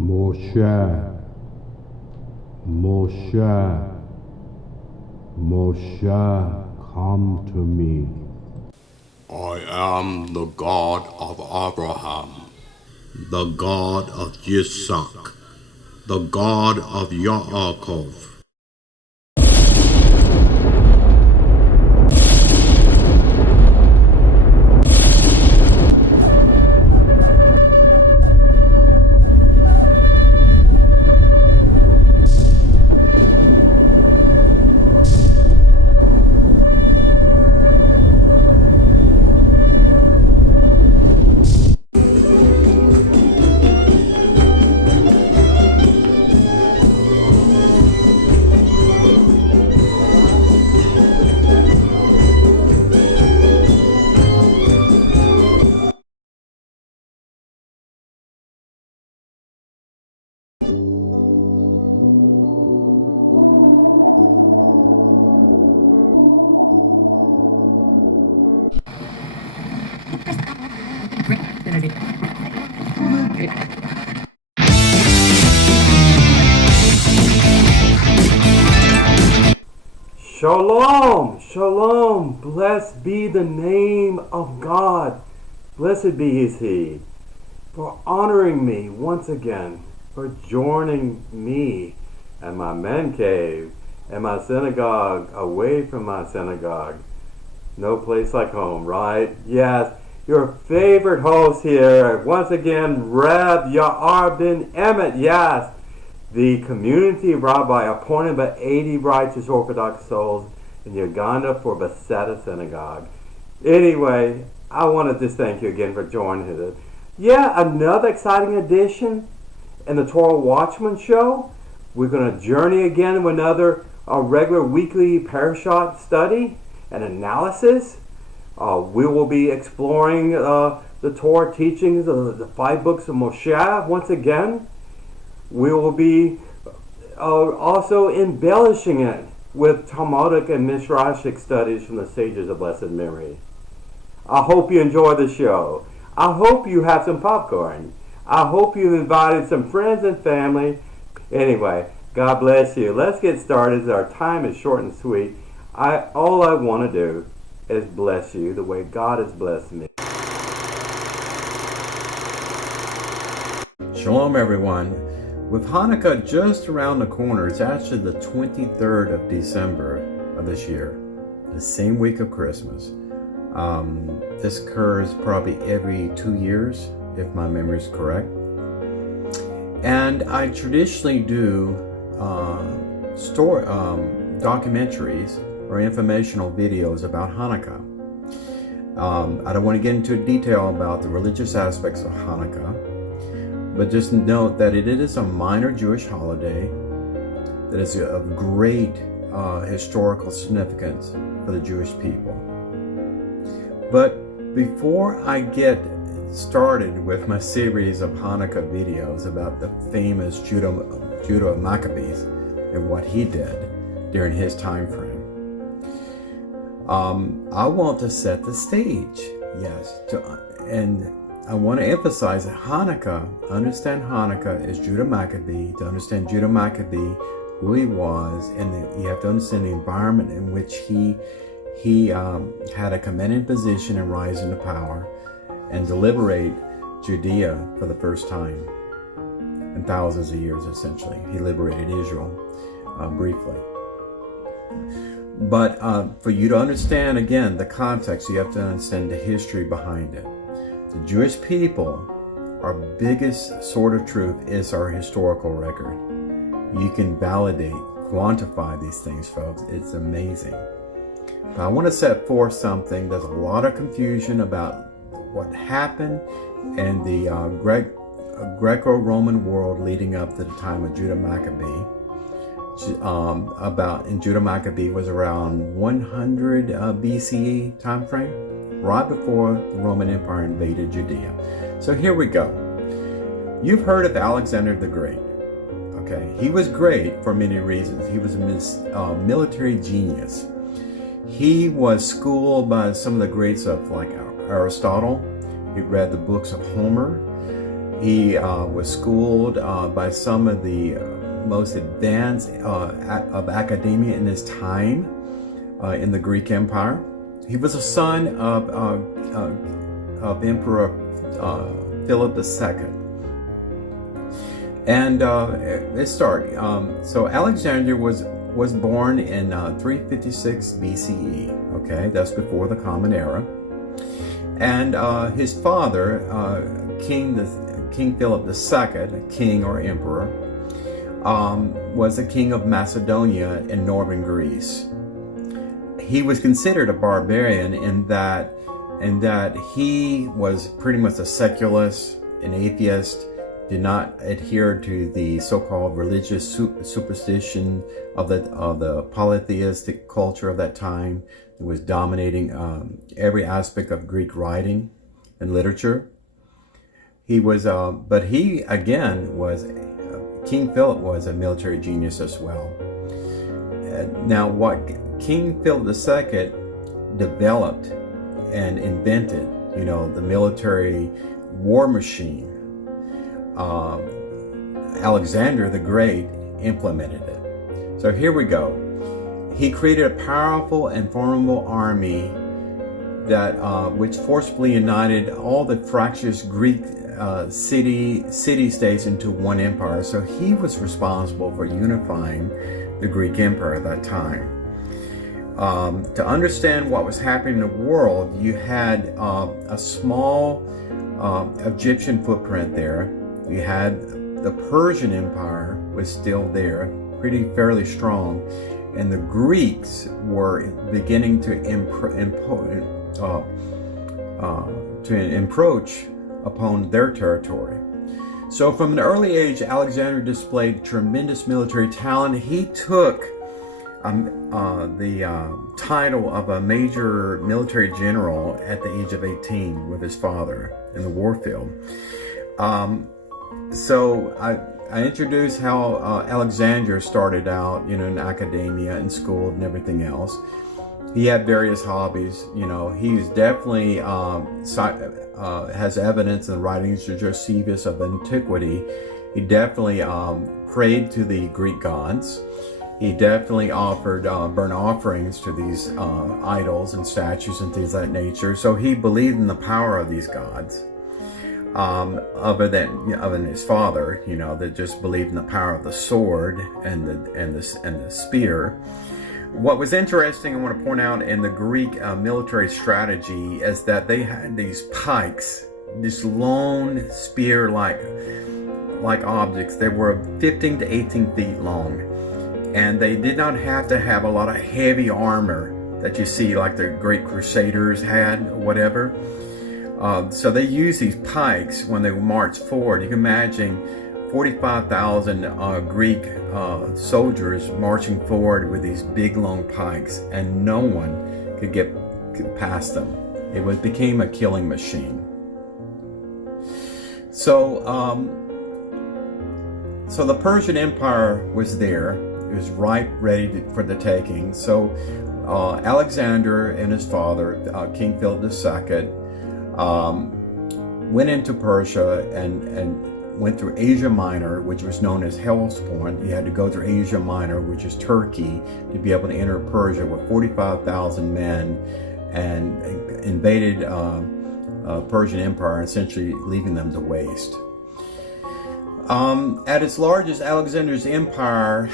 Moshe, Moshe, Moshe, come to me. I am the God of Abraham, the God of Yitzhak, the God of Yaakov. Shalom, shalom, blessed be the name of God. Blessed be He for honoring me once again, for joining me at my man cave and my synagogue, away from my synagogue. No place like home, right? Yes, your favorite host here, once again, Reb ben-Emmett, yes. The community rabbi appointed by 80 righteous Orthodox souls in Uganda for Bethesda Synagogue. Anyway, I want to just thank you again for joining us. Yeah, another exciting edition in the Torah Watchman show. We're going to journey again with another regular weekly parashat study and analysis. We will be exploring the Torah teachings of the 5 books of Moshe once again. We will be also embellishing it with Talmudic and Midrashic studies from the sages of blessed memory. I hope you enjoy the show. I hope you have some popcorn. I hope you've invited some friends and family. Anyway, God bless you. Let's get started. Our time is short and sweet. All I want to do is bless you the way God has blessed me. Shalom, everyone. With Hanukkah just around the corner, it's actually the 23rd of December of this year, the same week of Christmas. This occurs probably every 2 years, if my memory is correct. And I traditionally do documentaries or informational videos about Hanukkah. I don't want to get into detail about the religious aspects of Hanukkah, but just note that it is a minor Jewish holiday that is of great historical significance for the Jewish people. But before I get started with my series of Hanukkah videos about the famous Judah of Maccabees and what he did during his time frame, I want to set the stage, and I want to emphasize that understand Hanukkah is Judah Maccabee. To understand Judah Maccabee, who he was, and you have to understand the environment in which he had a commanding position and rise into power and to liberate Judea for the first time in thousands of years, essentially. He liberated Israel briefly. But for you to understand, again, the context, you have to understand the history behind it. The Jewish people, our biggest sword of truth is our historical record. You can validate, quantify these things, folks. It's amazing. But I want to set forth something. There's a lot of confusion about what happened in the Greco-Roman world leading up to the time of Judah Maccabee. Judah Maccabee was around 100 BCE time frame. Right before the Roman Empire invaded Judea. So here we go. You've heard of Alexander the Great. Okay, he was great for many reasons. He was a military genius. He was schooled by some of the greats of like Aristotle. He read the books of Homer. He was schooled by some of the most advanced of academia in his time in the Greek Empire. He was a son of Emperor Philip II. And let's start. So Alexander was born in 356 BCE. Okay, that's before the Common Era. And his father, King Philip II, king or emperor, was a king of Macedonia in northern Greece. He was considered a barbarian in that he was pretty much a secularist, an atheist, did not adhere to the so-called religious superstition of the polytheistic culture of that time that was dominating every aspect of Greek writing and literature. He was, but he again was, King Philip was a military genius as well. Now, what King Philip II developed and invented, the military war machine, Alexander the Great implemented it. So here we go. He created a powerful and formidable army that which forcibly united all the fractious Greek city-states into one empire. So he was responsible for unifying the Greek Empire at that time. To understand what was happening in the world, you had a small Egyptian footprint there. You had the Persian Empire was still there, fairly strong, and the Greeks were beginning to encroach upon their territory. So from an early age, Alexander displayed tremendous military talent. He took the title of a major military general at the age of 18 with his father in the war field. So I introduced how Alexander started out, in academia and school and everything else. He had various hobbies. He's definitely has evidence in the writings of Josephus of antiquity. He definitely prayed to the Greek gods. He definitely offered burnt offerings to these idols and statues and things of that nature. So he believed in the power of these gods. Other than his father, that just believed in the power of the sword and the spear. What was interesting, I want to point out, in the Greek military strategy is that they had these pikes, this long spear-like objects. They were 15 to 18 feet long, and they did not have to have a lot of heavy armor that you see like the great crusaders had or whatever. So they used these pikes when they marched forward. You can imagine 45,000 Greek soldiers marching forward with these big long pikes, and no one could get past them. It became a killing machine. So, so the Persian Empire was there. It was ready for the taking. So Alexander and his father, King Philip II, went into Persia and went through Asia Minor, which was known as Hellespont. You had to go through Asia Minor, which is Turkey, to be able to enter Persia with 45,000 men, and invaded Persian Empire, essentially leaving them to waste. At its largest, Alexander's empire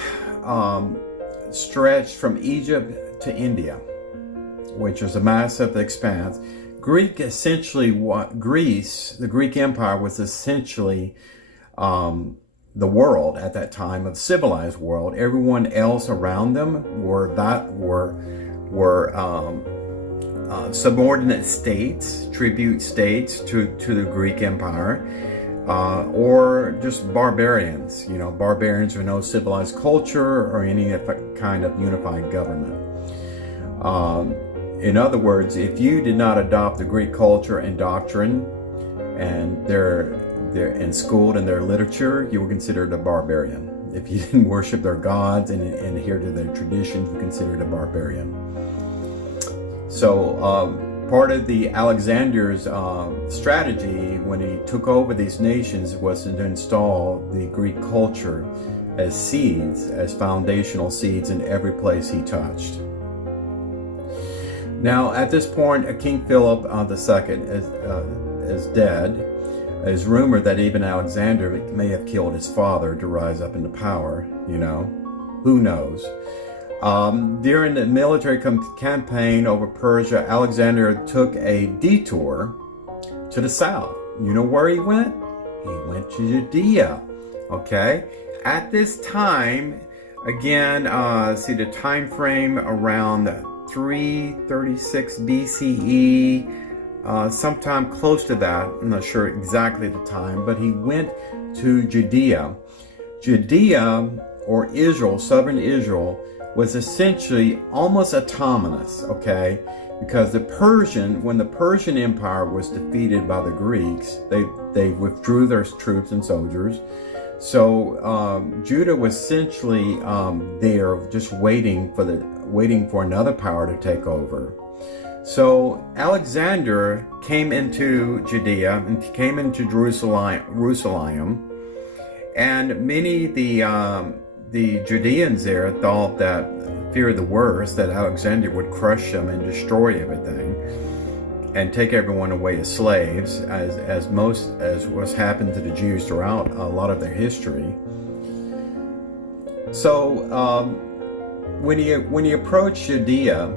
stretched from Egypt to India, which was a massive expanse. The Greek Empire was essentially the world at that time, of the civilized world. Everyone else around them were subordinate states, tribute states to the Greek Empire, or just barbarians. Barbarians with no civilized culture or any kind of unified government. In other words, if you did not adopt the Greek culture and doctrine, and they're schooled in their literature, you were considered a barbarian. If you didn't worship their gods and adhere to their traditions, you were considered a barbarian. So part of the Alexander's strategy when he took over these nations was to install the Greek culture as seeds, as foundational seeds in every place he touched. Now, at this point, King Philip II is dead. It's rumored that even Alexander may have killed his father to rise up into power, you know. Who knows? During the military campaign over Persia, Alexander took a detour to the south. You know where he went? He went to Judea, okay? At this time, again, see the time frame around 336 BCE, sometime close to that. I'm not sure exactly the time, but he went to Judea. Judea, or Israel, southern Israel, was essentially almost autonomous, okay? Because when the Persian Empire was defeated by the Greeks, they withdrew their troops and soldiers. So Judah was essentially there, just waiting for another power to take over. So Alexander came into Judea and came into Jerusalem, and many the Judeans there thought that, feared the worst, that Alexander would crush them and destroy everything and take everyone away as slaves, as was happened to the Jews throughout a lot of their history. So when he approached Judea,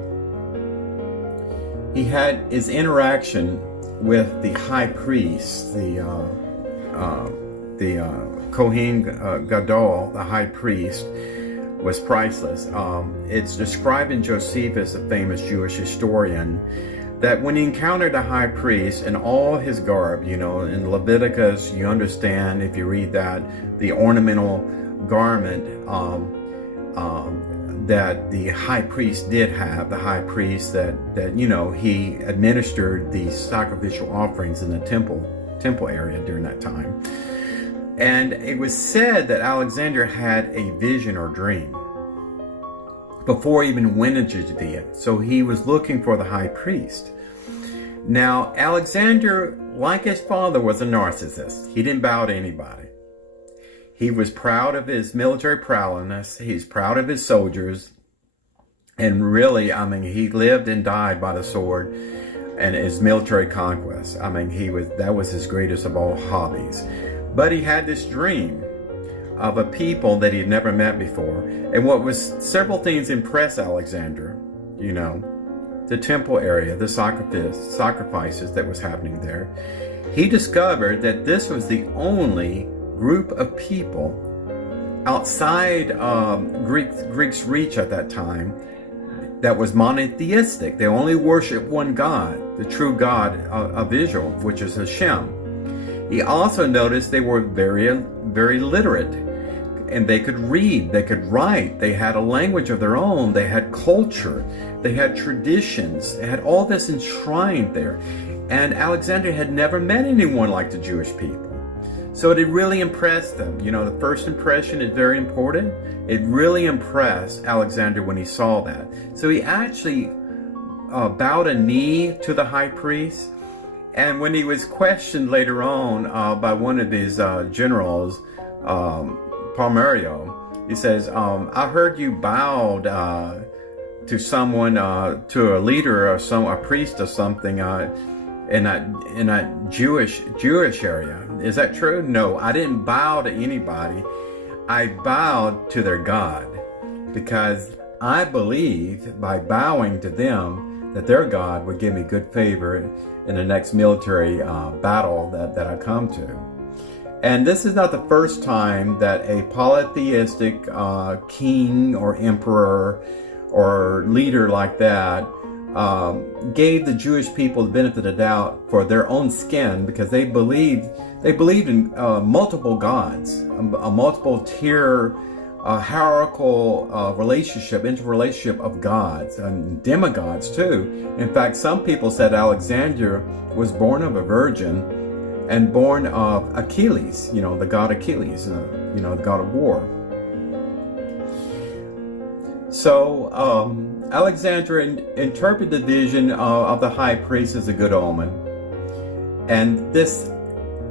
he had his interaction with the high priest, the Kohen Gadol, the high priest, was priceless. It's described in Josephus, a famous Jewish historian, that when he encountered the high priest in all his garb, you know, in Leviticus, you understand, if you read that, the ornamental garment that the high priest did have, the high priest that you know, he administered the sacrificial offerings in the temple area during that time. And it was said that Alexander had a vision or dream before he even went into Judea. So he was looking for the high priest. Now, Alexander, like his father, was a narcissist. He didn't bow to anybody. He was proud of his military prowess. He's proud of his soldiers. And really, I mean, he lived and died by the sword and his military conquest. I mean, that was his greatest of all hobbies. But he had this dream of a people that he'd never met before. And several things impressed Alexander, you know, the temple area, the sacrifices that was happening there. He discovered that this was the only group of people outside Greeks' reach at that time that was monotheistic. They only worshiped one God, the true God of Israel, which is Hashem. He also noticed they were very, very literate, and they could read, they could write, they had a language of their own, they had culture, they had traditions, they had all this enshrined there. And Alexander had never met anyone like the Jewish people. So it really impressed them. You know, the first impression is very important. It really impressed Alexander when he saw that. So he actually bowed a knee to the high priest. And when he was questioned later on by one of his generals, Palmerio, he says, I heard you bowed to someone, to a leader or a priest or something in a Jewish area. Is that true? No, I didn't bow to anybody. I bowed to their God, because I believed by bowing to them that their God would give me good favor in the next military battle that I come to. And this is not the first time that a polytheistic king or emperor or leader like that gave the Jewish people the benefit of the doubt for their own skin, because they believed in multiple gods, a multiple tier hierarchical interrelationship of gods and demigods too. In fact, some people said Alexander was born of a virgin and born of Achilles, you know, the god Achilles, you know, the god of war. So Alexander interpreted the vision of the high priest as a good omen, and this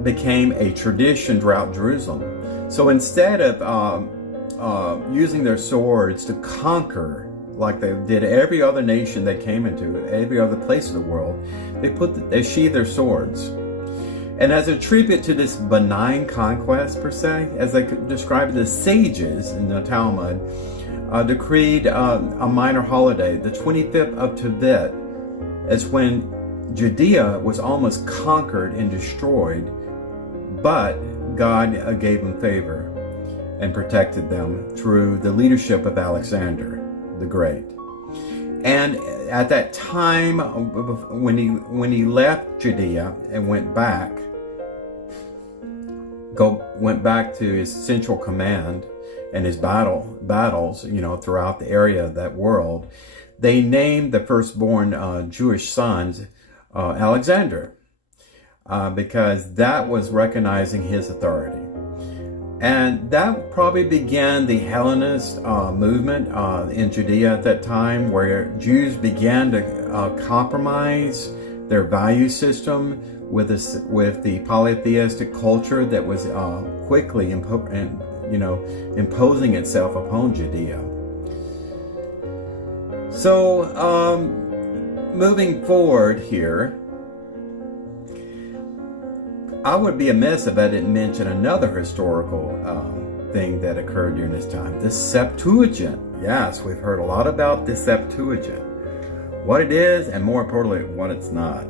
became a tradition throughout Jerusalem. So instead of using their swords to conquer, like they did every other nation they came into, every other place of the world, they sheathed their swords. And as a tribute to this benign conquest, per se, as they described it, the sages in the Talmud decreed a minor holiday, the 25th of Tevet, as when Judea was almost conquered and destroyed, but God gave them favor and protected them through the leadership of Alexander the Great. And at that time, when he left Judea and went back to his central command and his battles, throughout the area of that world, they named the firstborn Jewish sons Alexander, because that was recognizing his authority. And that probably began the Hellenist movement in Judea at that time, where Jews began to compromise their value system with the polytheistic culture that was quickly imposing itself upon Judea. So, moving forward here, I would be amiss if I didn't mention another historical thing that occurred during this time. The Septuagint. Yes, we've heard a lot about the Septuagint. What it is, and more importantly, what it's not.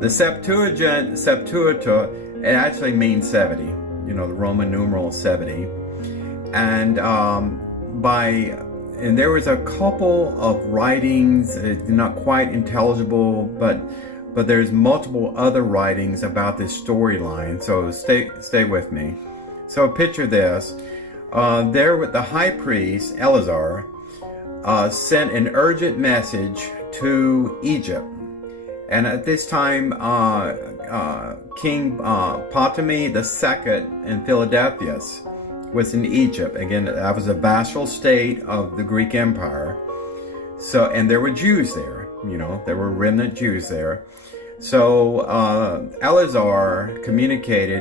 The Septuagint, Septuagint, it actually means 70. The Roman numeral 70. And there was a couple of writings, not quite intelligible, but there's multiple other writings about this storyline, so stay with me. So picture this. There with the high priest, Eleazar, sent an urgent message to Egypt. And at this time, King Ptolemy II in Philadelphus was in Egypt. Again, that was a vassal state of the Greek Empire. So, and there were Jews there, there were remnant Jews there. So Eleazar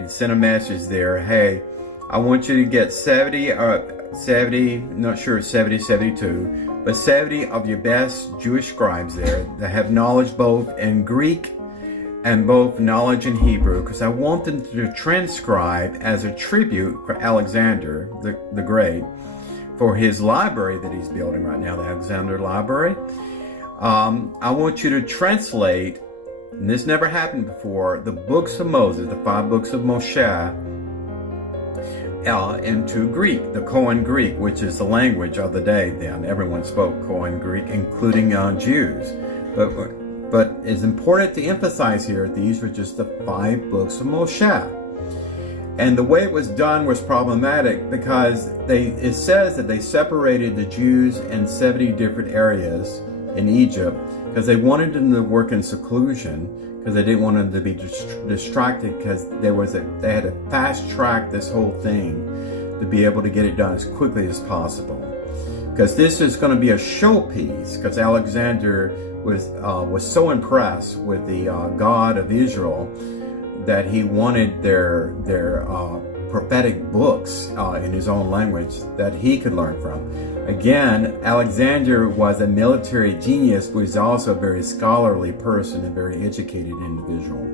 sent a message there, hey, I want you to get 70, not sure, 70, 72, but 70 of your best Jewish scribes there that have knowledge both in Greek and both knowledge in Hebrew, because I want them to transcribe as a tribute for Alexander the Great, for his library that he's building right now, the Alexander Library. I want you to translate, and this never happened before, the books of Moses, the 5 books of Moshe, into Greek, the Koine Greek, which is the language of the day then. Everyone spoke Koine Greek, including Jews. But it's important to emphasize here, these were just the 5 books of Moshe. And the way it was done was problematic, because it says that they separated the Jews in 70 different areas in Egypt, because they wanted them to work in seclusion, because they didn't want them to be distracted, because they had to fast track this whole thing to be able to get it done as quickly as possible. Because this is going to be a showpiece, because Alexander was so impressed with the God of Israel that he wanted their prophetic books in his own language that he could learn from. Again, Alexander was a military genius, but he's also a very scholarly person, a very educated individual.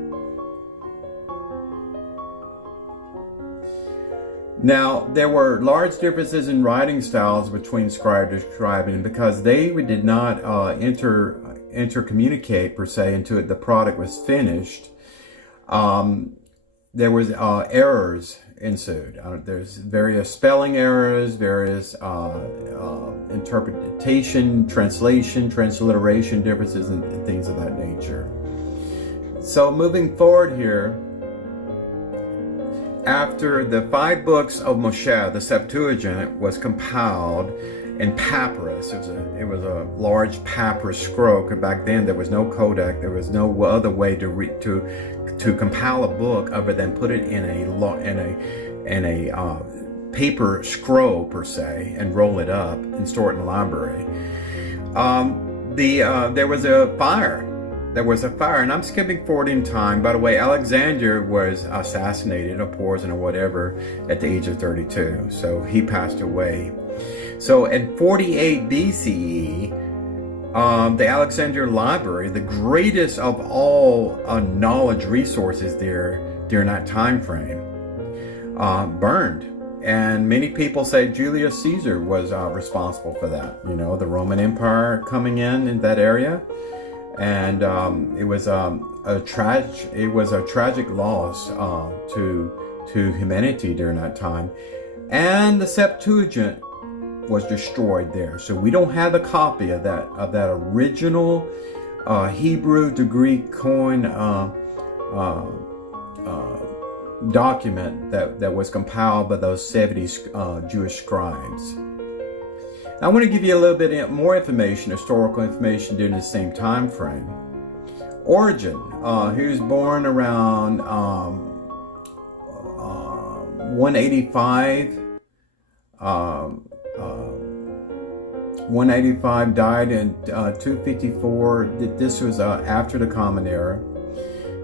Now, there were large differences in writing styles between scribe and scribe, because they did not intercommunicate per se until the product was finished. There was errors ensued. There's various spelling errors, various interpretation, translation, transliteration differences, and things of that nature. So moving forward here, after the 5 books of Moshe, the Septuagint, was compiled in papyrus. It was a large papyrus scroll. Back then there was no codec. There was no other way to compile a book other than put it in a paper scroll per se, and roll it up and store it in the library. there was a fire. There was a fire, and I'm skipping forward in time. By the way, Alexander was assassinated or poisoned or whatever at the age of 32. So he passed away. So in 48 BCE, the Alexandria Library, the greatest of all knowledge resources there during that time frame, burned. And many people say Julius Caesar was responsible for that. You know, the Roman Empire coming in that area. And it was a tragic loss to humanity during that time, and the Septuagint was destroyed there. So we don't have a copy of that original Hebrew to Greek coin document that was compiled by those 70 Jewish scribes. I want to give you a little bit more information, historical information during the same time frame. Origen, he was born around 185. 185, died in 254. This was after the Common Era.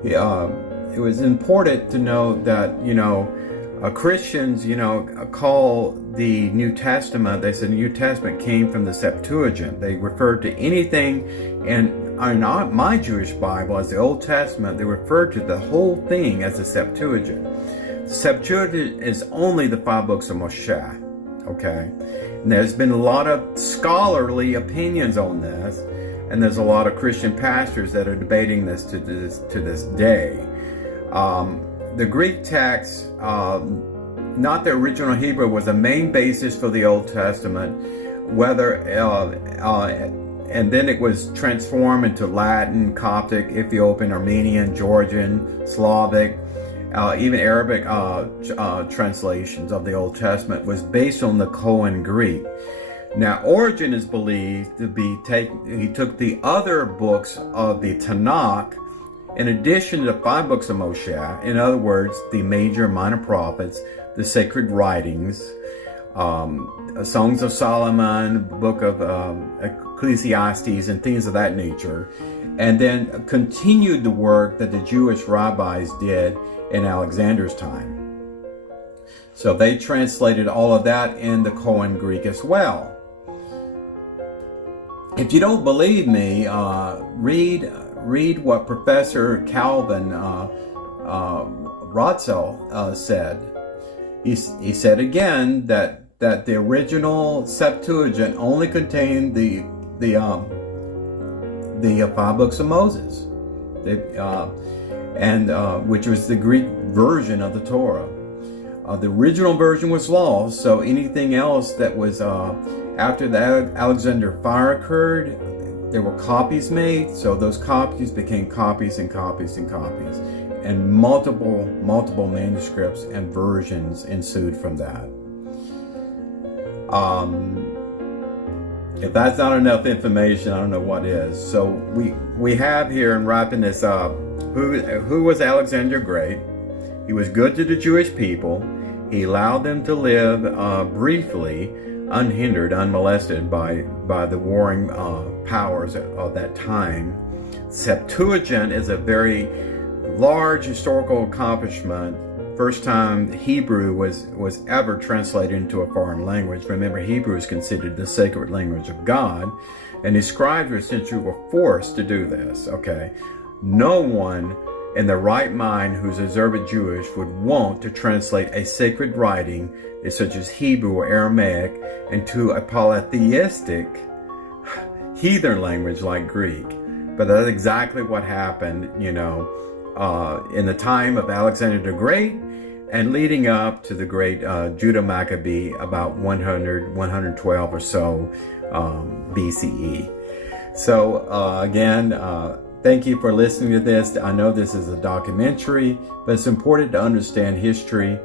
It was important to note that, Christians, call the New Testament, they said the New Testament came from the Septuagint. They referred to anything in my Jewish Bible as the Old Testament. They referred to the whole thing as the Septuagint. The Septuagint is only the 5 books of Moshe, okay? And there's been a lot of scholarly opinions on this, and there's a lot of Christian pastors that are debating this to this day. The Greek text, not the original Hebrew, was the main basis for the Old Testament, and then it was transformed into Latin, Coptic, Ethiopian, Armenian, Georgian, Slavic, even Arabic translations of the Old Testament was based on the Koine Greek. Now, Origen is believed to be he took the other books of the Tanakh, in addition to the 5 books of Moshe, in other words, the major and minor prophets, the sacred writings, Songs of Solomon, book of Ecclesiastes, and things of that nature, and then continued the work that the Jewish rabbis did in Alexander's time. So they translated all of that in the Koine Greek as well. If you don't believe me, read what Professor Calvin Rotzel said. He said again that the original Septuagint only contained the 5 books of Moses, which was the Greek version of the Torah. The original version was lost, so anything else that was after the Alexander fire occurred, there were copies made, so those copies became copies and copies and copies, and multiple manuscripts and versions ensued from that. If that's not enough information, I don't know what is. So we have here, in wrapping this up, who was Alexander Great? He was good to the Jewish people. He allowed them to live briefly, unhindered, unmolested by the warring powers of that time. Septuagint is a very large historical accomplishment. First time Hebrew was ever translated into a foreign language. Remember, Hebrew is considered the sacred language of God, and the scribes essentially were forced to do this, okay? No one in their right mind who's observant Jewish would want to translate a sacred writing such as Hebrew or Aramaic into a polytheistic heathen language like Greek. But that's exactly what happened, in the time of Alexander the Great and leading up to the great Judah Maccabee about 112 or so BCE. So again, thank you for listening to this. I know this is a documentary, but it's important to understand history.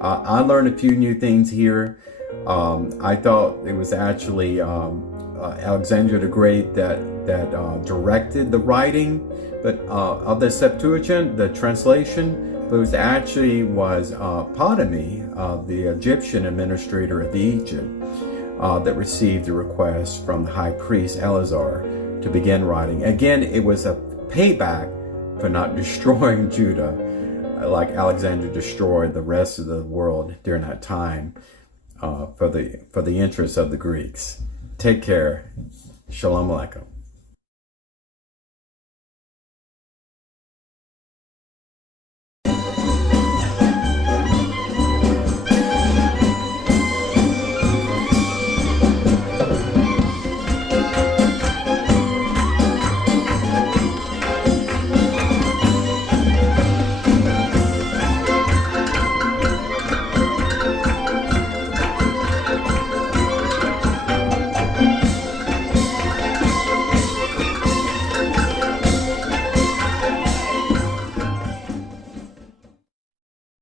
I learned a few new things here. I thought it was actually Alexander the Great that directed the writing, but of the Septuagint, the translation, but it was Ptolemy, the Egyptian administrator of Egypt. that received a request from the high priest Eleazar to begin writing. Again, it was a payback for not destroying Judah like Alexander destroyed the rest of the world during that time for the interests of the Greeks. Take care. Shalom Aleichem.